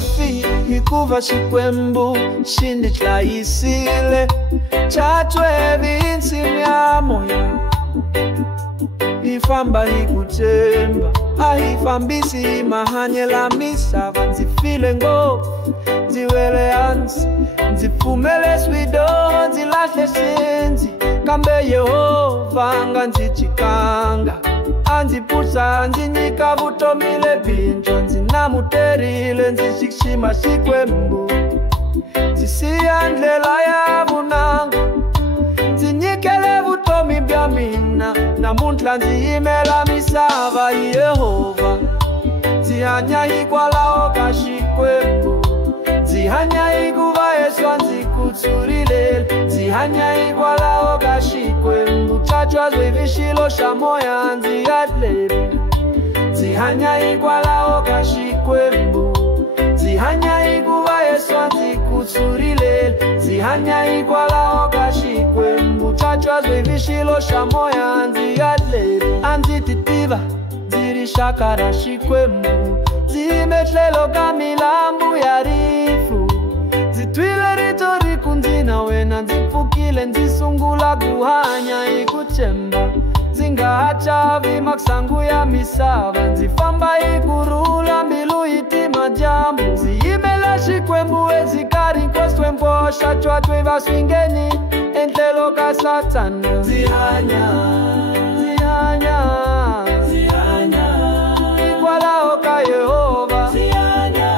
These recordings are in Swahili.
mafi hikuva xikwembu xini tlayisile chatwe vinsi mya moya hi famba hi ku tshemba a hi fambisi mahanyela misava ndzi file ngopfu ndzi wele hansi ndzi pfumele swidoho ndzi lahle xinzi kambe Yehova nga ndzi chikanga a ndzi pfuxa ndzi nyika vutomi lebintshwa ndzi namuterile ndzi xixima xikwembu ndzi siya ndlela ya vunanga ndzi nyikele vutomi bya mina namuntlha ndzi yimela misava hi Yehova ndzi hanya hikwalaho ka xikwembu ndzi hanya hikuva Yesu a ndzi kutsurile ndzi hanya hikwalaho ka xikwembu chatshazwe vixilo xa moya ndzi yadlele ndzi hanya hikwalaho ka xikwembu ndzi hanya hikuva Yesu a ndzi kutsurile ndzi hanya hikwalaho ka xikwembu chatshazwe vixilo xa moya ndzi yadlele a ndzi titiva ndzi ri xaka ra xikwembu ndzi yimetlelo ka milambu ya rifu ndzi twile rito riku ndzi na wena ndzi pfukile ndzi sungula ku hanya hi ku tshemba ndzi nga ha chavi makusangu ya misava ndzi famba hi kurhula mbilu yi tima dyambu ndzi yimela xikwembu exikarhi nkoswe mboxa tshwatwe va swingeni entlelo ka Satana ndzi hanya hikwalaho ka Yehova ndzi hanya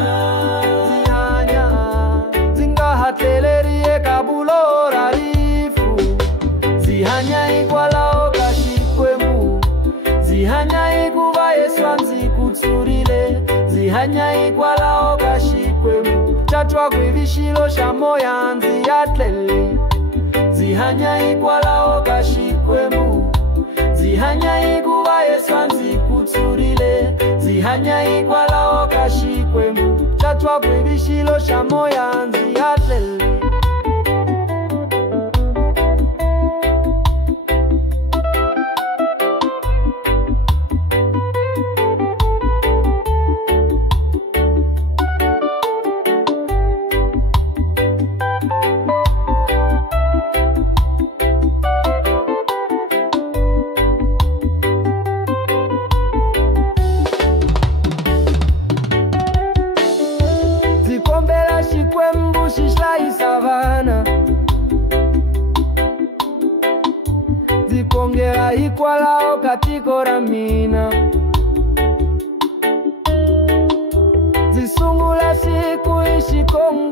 ndzi nga ha tleleri eka bulo ra rifu ndzi hanya hikwalaho ka xikwembu ndzi hanya hikuva Yesu a ndzi kutsurile ndzi hanya hikwalaho ka xikwembu chatwa kwivixilo xa moya ndzi yatlele ndzi hanya hikwalaho ka xikwembu ndzi hanya hikuva Yesu a ndzi kutsurile ndzi hanya hikwalaho ka xikwembu chatwa kwivixilo xa moya ndzi yatlele xikwembu xi hlayisa vana ndzi kongela hikwalaho ka tiko ra mina ndzi sungula siku hi xikwembu